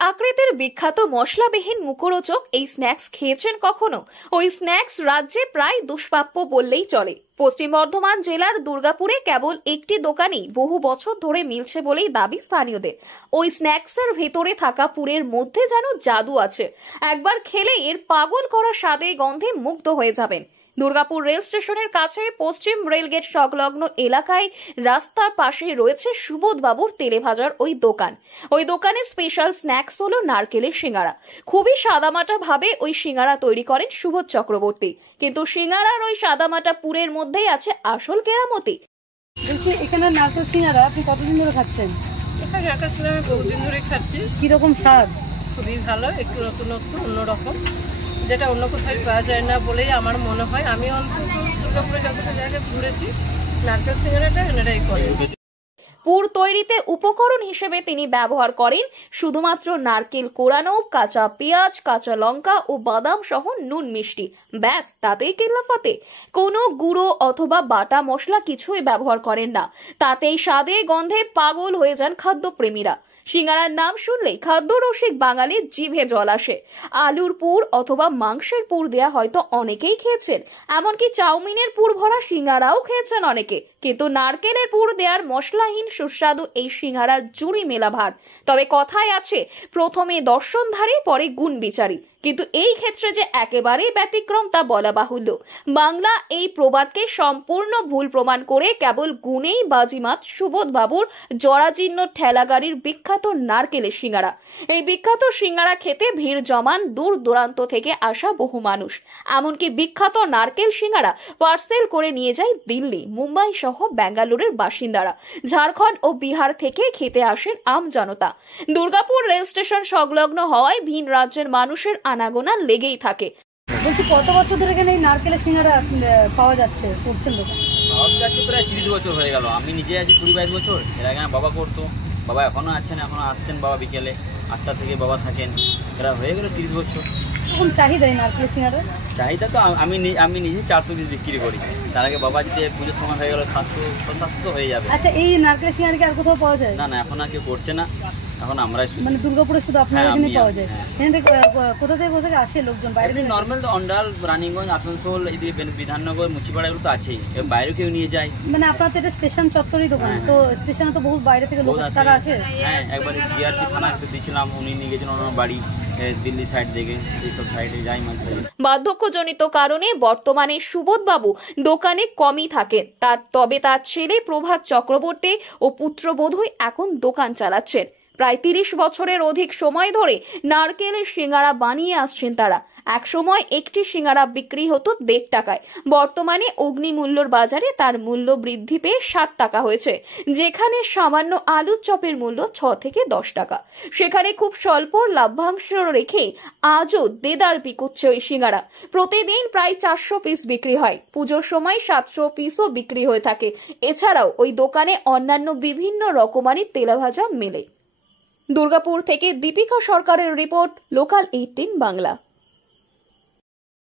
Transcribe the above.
আকৃতির বিখ্যাত মশলাবিহীন মুখরোচক এই স্ন্যাক্স খেয়েছেন কখনো? ওই স্ন্যাক্স রাজ্যে প্রায় দুষ্প্রাপ্য বললেই চলে। পশ্চিম বর্ধমান জেলার দুর্গাপুরে কেবল একটি দোকানেই বহু বছর ধরে মিলছে বলেই দাবি স্থানীয়দের। ওই স্ন্যাক্সের ভেতরে থাকা পুরের মধ্যে যেন জাদু আছে। একবার খেলে এর পাগল করা স্বাদে গন্ধে মুগ্ধ হয়ে যাবেন। দুর্গাপুর রেল স্টেশনের কাছে পশ্চিম রেলগেট সংলগ্ন এলাকায় রাস্তার পাশে রয়েছে সুবোধ বাবুর তেলে ভাজার ওই দোকান। ওই দোকানে স্পেশাল স্ন্যাক্স হলো নারকেলের সিঙ্গারা। খুবই সাদামাটা ভাবে ওই সিঙ্গারা তৈরি করেন সুবোধ চক্রবর্তী, কিন্তু সিঙ্গারার ওই সাদামাটা পুরের মধ্যেই আছে আসল কেরামতি। বলছি, এখানে নারকেল সিঙ্গারা আপনি কতদিন ধরে খাচ্ছেন? এখানে আমি বহুদিন ধরে খাচ্ছি। কিরকম স্বাদ? খুবই ভালো, একটু নতুন অন্যরকম, যেটা অন্য কোথাও পাওয়া যায় না বলেই আমার মনে হয়। আমি অন্তত দুর্গাপুরে যতটা জায়গায় ঘুরেছি, নারকেল সিঙ্গারাটা এনারাই করে। পুর তৈরিতে উপকরণ হিসেবে তিনি ব্যবহার করেন শুধুমাত্র নারকেল কোড়ানো, কাঁচা পেঁয়াজ, কাঁচা লঙ্কা ও বাদাম সহ নুন মিষ্টি। ব্যাস, তাতেই কেল্লাফতে। কোনো গুঁড়ো অথবা বাটা মশলা কিছুই ব্যবহার করেন না। তাতেই স্বাদে গন্ধে পাগল হয়ে যান খাদ্যপ্রেমীরা। সিঙ্গারার নাম শুনলেই খাদ্যরসিক বাঙালির জিভে জল আসে। আলুর পুর অথবা মাংসের পুর দেয়া হয়তো অনেকেই খেয়েছেন, এমনকি চাউমিনের পুর ভরা সিঙ্গারাও খেয়েছেন অনেকে, কিন্তু নারকেলের পুর দেওয়ার মশলাহীন সুস্বাদু এই সিঙ্গারার জুড়ি মেলা ভার। তবে কথায় আছে, প্রথমে দর্শনধারী পরে গুণ বিচারী, কিন্তু এই ক্ষেত্রে যে একেবারেই ব্যতিক্রম তা বলা বাহুল্য। বাংলা এই প্রবাদকে সম্পূর্ণ ভুল প্রমাণ করে কেবল গুণেই বাজিমাত সুবোধ বাবুর জরাজীর্ণ ঠেলাগাড়ির বিখ্যাত নারকেলের সিঙ্গারা। এই বিখ্যাত সিঙ্গারা খেতে ভিড় জমান দূর দূরান্ত থেকে আসা বহু মানুষ। এমনকি বিখ্যাত নারকেল সিঙ্গারা পার্সেল করে নিয়ে যায় দিল্লি, মুম্বাই সহ বেঙ্গালুরুর বাসিন্দারা। ঝাড়খণ্ড ও বিহার থেকে খেতে আসেন আম জনতা। দুর্গাপুর রেল স্টেশন সংলগ্ন হওয়ায় ভিন রাজ্যের মানুষের আনাগোনা লেগেই থাকে। বলছি, কত বছর ধরে এখানে এই নারকেলের সিঙ্গারা পাওয়া যাচ্ছে, করছেন দোকান? প্রায় 30 বছর হয়ে গেল। আমি নিজে আছি 20-22 বছর। এর আগে বাবা করতো, বাবা এখনো আছেন, এখনো আসছেন বাবা বিকেলে 8টা থেকে বাবা থাকেন। এরা হয়ে গেল 30 বছর। এখন চাহিদা এই নারকেলের সিঙ্গারা? চাহিদা তো আমি নিজে 400 পিস বিক্রি করি। তার আগে বাবা যদি পুজোর সময় হয়ে গেল 700 তো হয়ে যাবে। আচ্ছা, এই নারকেলের সিঙ্গারা কি আর কোথাও পাওয়া যায়? না, এখন আর কেউ করছে না, এখন আমরাই। মানে দুর্গাপুরে শুধু আপনার এখানে পাওয়া যায়? কোথা থেকে আসে লোকজন বাইরে থেকে? নর্মাল তো অন্ডাল, রানীগঞ্জ, আসানসোল, এদিকে বিধাননগর, মুচিপাড়া, এগুলো তো আছেই। বাইরে কেউ নিয়ে যায়। মানে আপনার তো এটা স্টেশন চত্বরই দোকান, তো স্টেশনে তো বহু বাইরে থেকে লোক তারা আসে। হ্যাঁ, একবার জিআরপি থানাতে দিয়েছিলাম, উনি নিয়ে গেছেন ওনার বাড়ি দিল্লি সাইড থেকে, এইসব সাইডে যাই মাঝে। বার্ধক্যজনিত কারণে বর্তমানে সুবোধ বাবু দোকানে কমই থাকেন। তবে তার ছেলে প্রভাত চক্রবর্তী ও পুত্রবধূ এখন দোকান চালাচ্ছেন। প্রায় 30 বছরের অধিক সময় ধরে নারকেলের সিঙ্গারা বানিয়ে আসছেন তারা। এক সময় একটি সিঙ্গারা বিক্রি হতো 1.5 টাকায়। বর্তমানে অগ্নিমূল্যর বাজারে তার মূল্য বৃদ্ধি পেয়ে 7 টাকা হয়েছে। যেখানে সামান্য আলুর চপের মূল্য 6 থেকে 10 টাকা, সেখানে খুব স্বল্প লাভ্যাংশ রেখে আজও দেদার বিকুচ্ছে ওই সিঙ্গারা। প্রতিদিন প্রায় 400 পিস বিক্রি হয়। পুজোর সময় 700 পিসও বিক্রি হয়ে থাকে। এছাড়াও ওই দোকানে অন্যান্য বিভিন্ন রকমারি তেলেভাজা মেলে। দুর্গাপুর থেকে দীপিকা সরকারের রিপোর্ট, লোকাল 18 বাংলা।